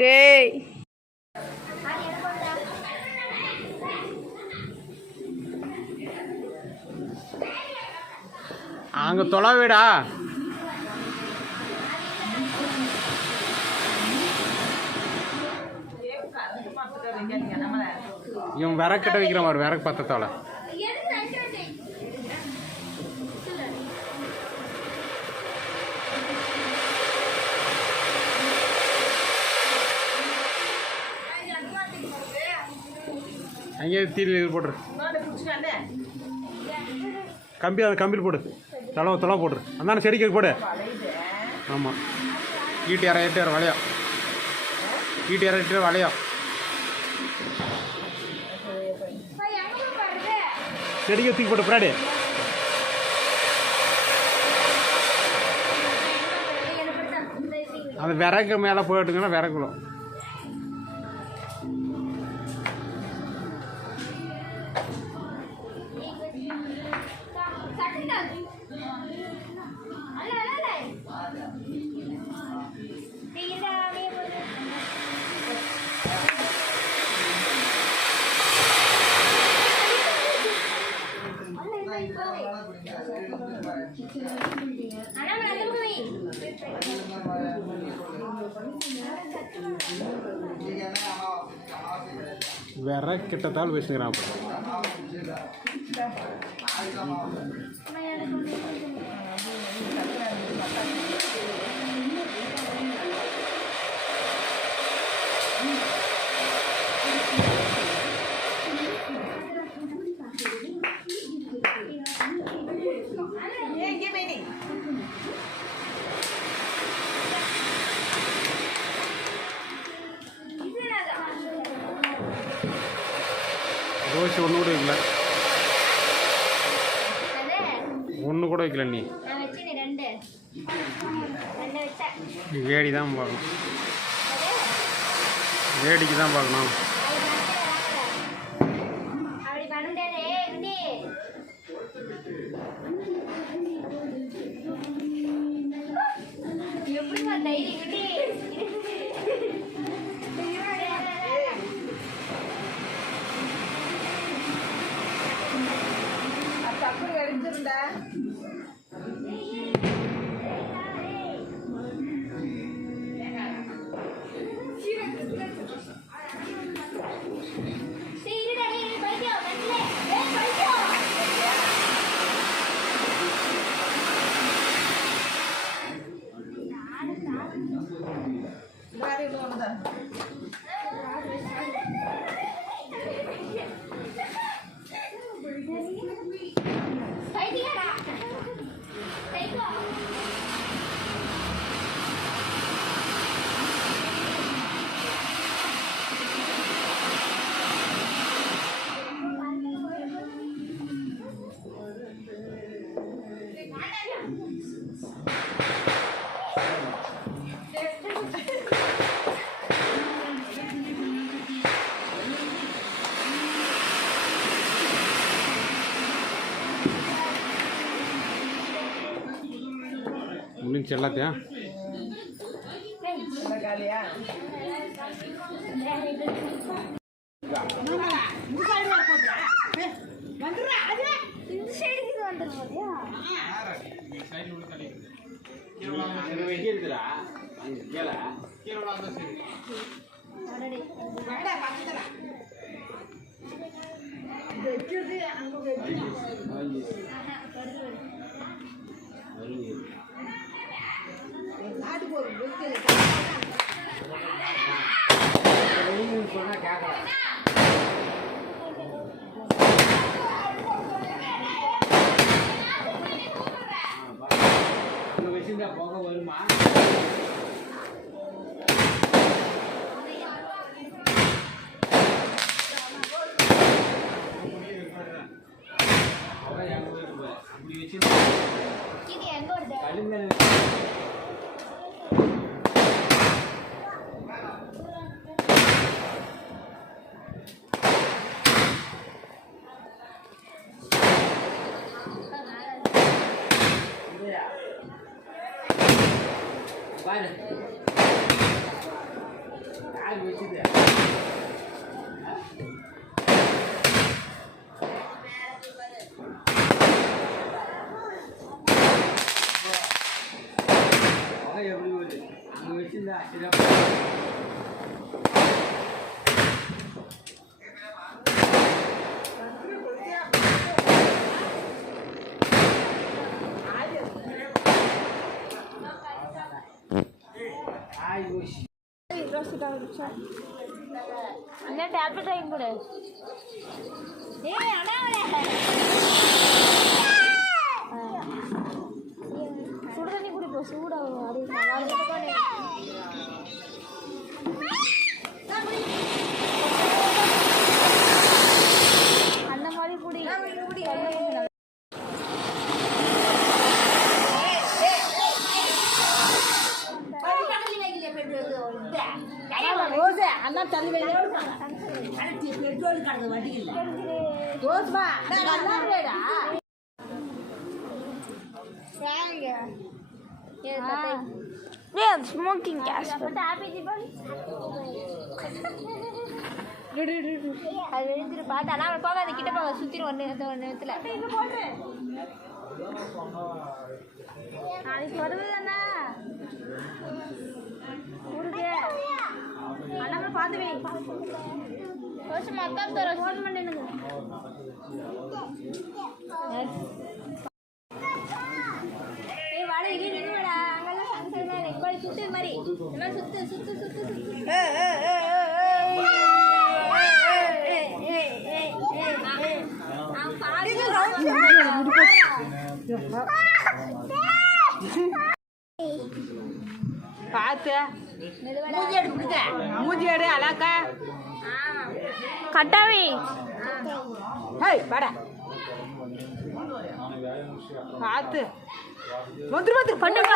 டேய் அங்கே தொலைவிடா. இவன் விறக்கிட்ட வைக்கிற மாதிரி விறகு பத்தத்தோட அங்கேயே தீர்வு இது போட்டுரு. கம்பி அதை கம்பியில் போடு. தொலை போட்டுரு. அந்தான செடிக்கு போடு. ஆமாம் ஈட்டு இற வளையா. ஈட்டு இற வளையா. செடிக்கு தூக்கி போட்டு பிராடி. அந்த விறகு மேலே போயிட்டுங்கன்னா விறகுலும் வேற கிட்டத்தால் பேசுகிறான். தோசை ஒன்று கூட வைக்கல. ஒன்று கூட வைக்கல. நீ வேடி தான் பார்க்கணும். வேடிக்கு தான் பார்க்கணும். முடிஞ்சு எல்லாத்தையும் போக வருமா? அப்படி வச்சு டேப்லெட் வாங்கி கொடு. சுடு தண்ணி குடிப்போ, சூடாகும். அந்த மாதிரி குடி. அண்ணா தள்ளி பெட்ரோல் கடந்த வண்டி இல்லை ஸ்மோக்கிங் கேஸ் அது எழுந்திரு பார்த்து ஆனால் போக அது கிட்ட போக சுற்றிடும் ஒன்று நேரத்தில் நாளைக்கு வருவதுண்ணா கொடுங்க அண்ணா பார்த்து வை கொஞ்சம் மக்கா தர ஃபோன் பண்ணிடுங்க ஏய் வாடா இங்கே நின்னுடா அங்கெல்லாம் ஃபங்க்ஷன் மேல கோழி சுத்து மாதிரி எல்லாம் சுத்து சுத்து சுத்து சுத்து நான் பாடி பார்த்து மூஞ்சி எடு அழகா கட்டாவி ஹேய் வாடா பார்த்து வந்துரு பண்ணுங்க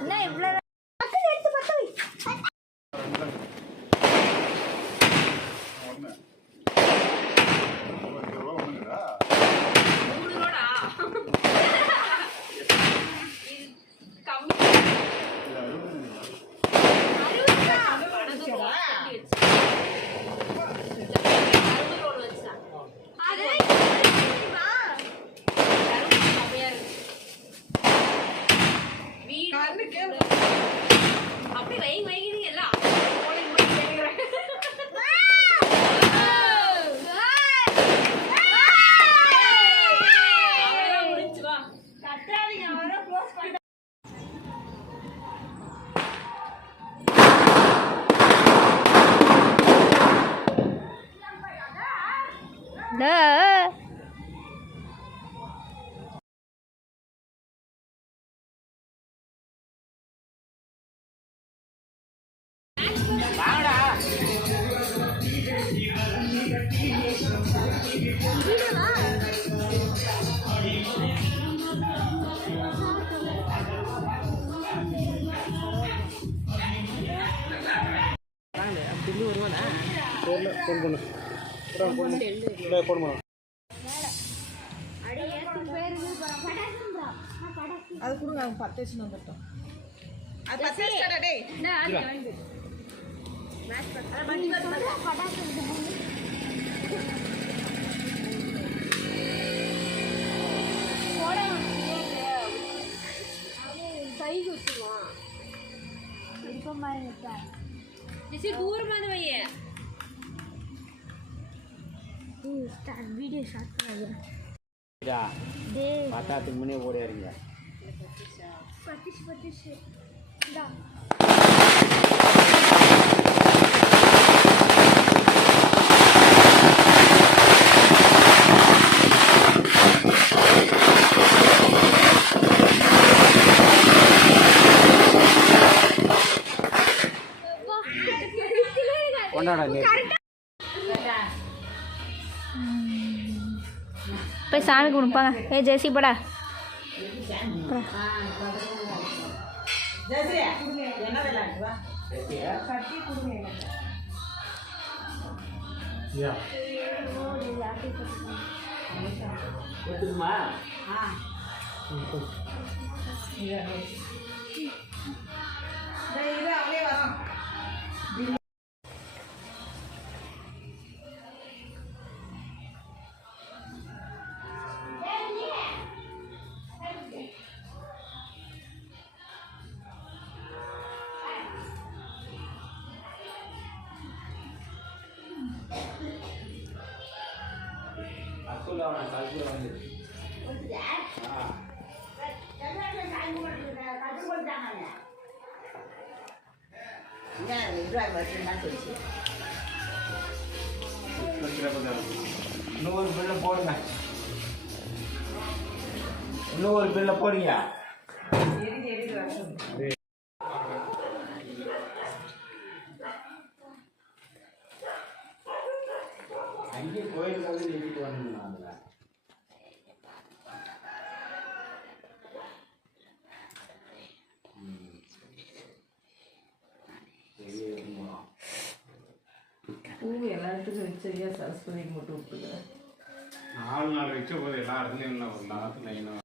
என்ன இவ்வளோ அது கொடுங்க அவங்க 10 வச்சு வந்துட்டோம் அது 10 வச்சுடா டேய் தூரமாக வைய வீடியோ ஷார்ட் பண்ணுறேன் பத்தாத்துக்கு முன்னே ஓடிடுறீங்க பத்திச்சு போய் சாமி கும்பிடுப்பாங்க. ஏ ஜெயசி படா இது அவளே வரோம். இன்னொரு பில்லை போடுங்க. இன்னொரு பில்லை போடுங்க. எரிஞ்சு வர சொல்லு. அங்கே கோயிலுக்கு வந்து எழுதிட்டு வந்துருந்தாங்க. பூ எல்லாத்துக்கும் வச்சையா சரஸ்வதிக்கு மட்டும் விட்டுக்கிறேன். 4 நாள் வச்ச போது எல்லா இடத்துலையும் இல்லை, ஒரு நாள் லைனாக